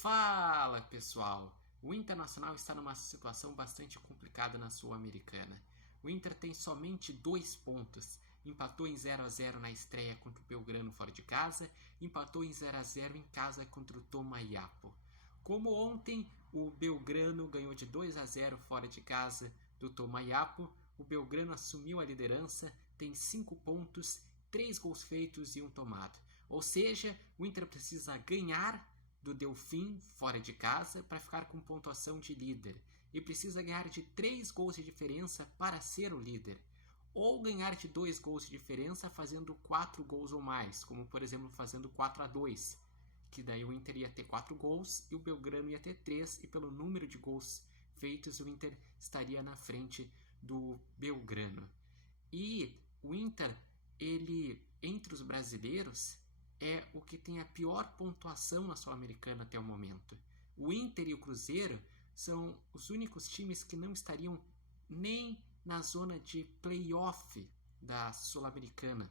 Fala, pessoal! O Internacional está numa situação bastante complicada na Sul-Americana. O Inter tem somente 2 pontos. Empatou em 0-0 na estreia contra o Belgrano fora de casa, empatou em 0-0 em casa contra o Tomayapo. Como ontem o Belgrano ganhou de 2-0 fora de casa do Tomayapo, o Belgrano assumiu a liderança, tem 5 pontos, 3 gols feitos e 1 tomado. Ou seja, o Inter precisa ganhar do Delfim fora de casa para ficar com pontuação de líder e precisa ganhar de 3 gols de diferença para ser o líder, ou ganhar de 2 gols de diferença fazendo 4 gols ou mais, como por exemplo fazendo 4-2, que daí o Inter ia ter 4 gols e o Belgrano ia ter 3, e pelo número de gols feitos o Inter estaria na frente do Belgrano. E o Inter, ele entre os brasileiros é o que tem a pior pontuação na Sul-Americana até o momento. O Inter e o Cruzeiro são os únicos times que não estariam nem na zona de play-off da Sul-Americana.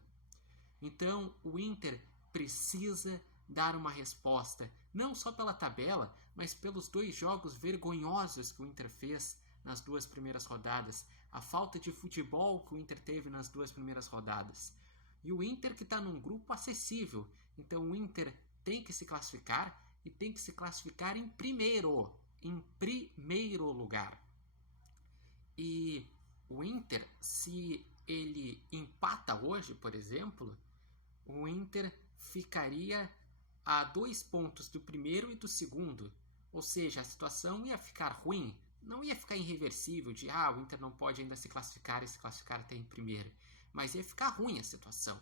Então, o Inter precisa dar uma resposta, não só pela tabela, mas pelos 2 jogos vergonhosos que o Inter fez nas 2 primeiras rodadas, a falta de futebol que o Inter teve nas 2 primeiras rodadas. E o Inter que está num grupo acessível. Então o Inter tem que se classificar e tem que se classificar em primeiro lugar. E o Inter, se ele empata hoje, por exemplo, o Inter ficaria a 2 pontos do primeiro e do segundo. Ou seja, a situação ia ficar ruim. Não ia ficar irreversível de o Inter não pode ainda se classificar e se classificar até em primeiro. Mas ia ficar ruim a situação.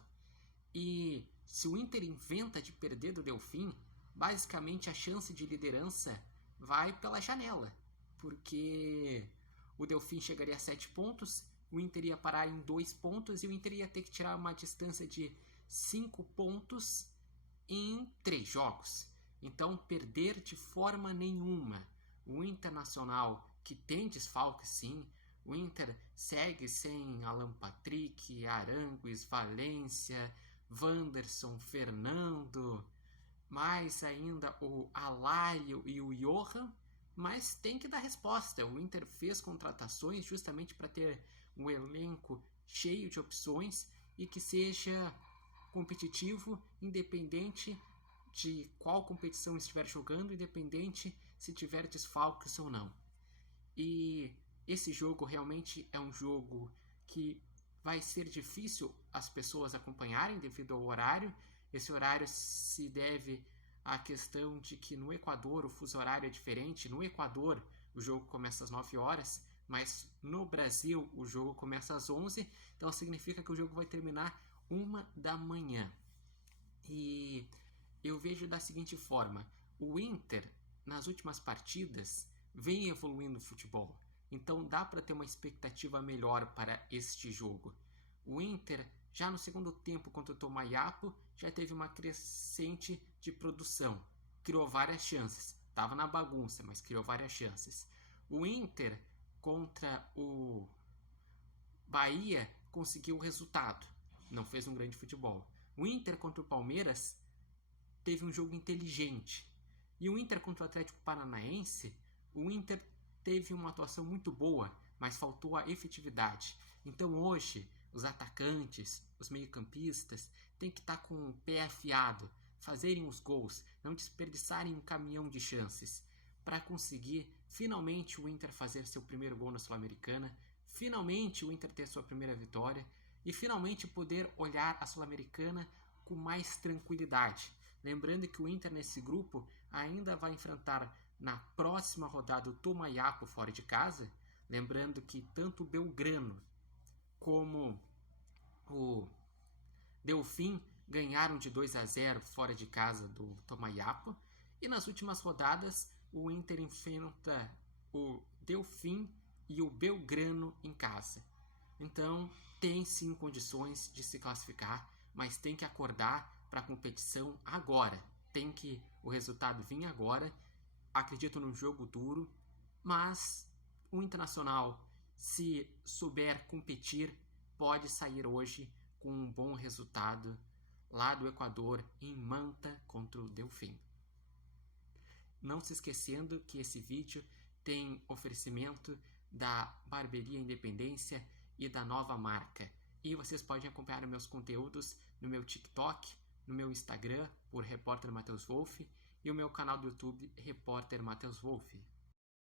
E se o Inter inventa de perder do Delfim, basicamente a chance de liderança vai pela janela. Porque o Delfim chegaria a 7 pontos, o Inter ia parar em 2 pontos e o Inter ia ter que tirar uma distância de 5 pontos em 3 jogos. Então perder de forma nenhuma. O Internacional, que tem desfalque sim, o Inter segue sem Alan Patrick, Arangues, Valência, Wanderson, Fernando, mais ainda o Alaio e o Johan, mas tem que dar resposta. O Inter fez contratações justamente para ter um elenco cheio de opções e que seja competitivo, independente de qual competição estiver jogando, independente se tiver desfalques ou não. E esse jogo realmente é um jogo que vai ser difícil as pessoas acompanharem devido ao horário. Esse horário se deve à questão de que no Equador o fuso horário é diferente. No Equador o jogo começa às 9 horas, mas no Brasil o jogo começa às 11, então significa que o jogo vai terminar 1 da manhã. E eu vejo da seguinte forma: o Inter, nas últimas partidas, vem evoluindo o futebol. Então dá para ter uma expectativa melhor para este jogo. O Inter, já no segundo tempo contra o Tomayapo, já teve uma crescente de produção. Criou várias chances. Estava na bagunça, mas criou várias chances. O Inter contra o Bahia conseguiu o resultado. Não fez um grande futebol. O Inter contra o Palmeiras teve um jogo inteligente. E o Inter contra o Atlético Paranaense, o Inter teve uma atuação muito boa, mas faltou a efetividade. Então hoje, os atacantes, os meio-campistas, têm que estar com o pé afiado, fazerem os gols, não desperdiçarem um caminhão de chances, para conseguir finalmente o Inter fazer seu primeiro gol na Sul-Americana, finalmente o Inter ter sua primeira vitória e finalmente poder olhar a Sul-Americana com mais tranquilidade. Lembrando que o Inter nesse grupo ainda vai enfrentar na próxima rodada o Tomayapo fora de casa. Lembrando que tanto o Belgrano como o Delfim ganharam de 2-0 fora de casa do Tomayapo. E nas últimas rodadas o Inter enfrenta o Delfim e o Belgrano em casa. Então tem sim condições de se classificar, mas tem que acordar para a competição agora. Tem que o resultado vir agora. Acredito num jogo duro, mas o Internacional, se souber competir, pode sair hoje com um bom resultado lá do Equador em Manta contra o Delfim. Não se esquecendo que esse vídeo tem oferecimento da Barbearia Independência e da Nova Marca. E vocês podem acompanhar meus conteúdos no meu TikTok, no meu Instagram, por Repórter Matheus Wolff, e o meu canal do YouTube, Repórter Matheus Wolff.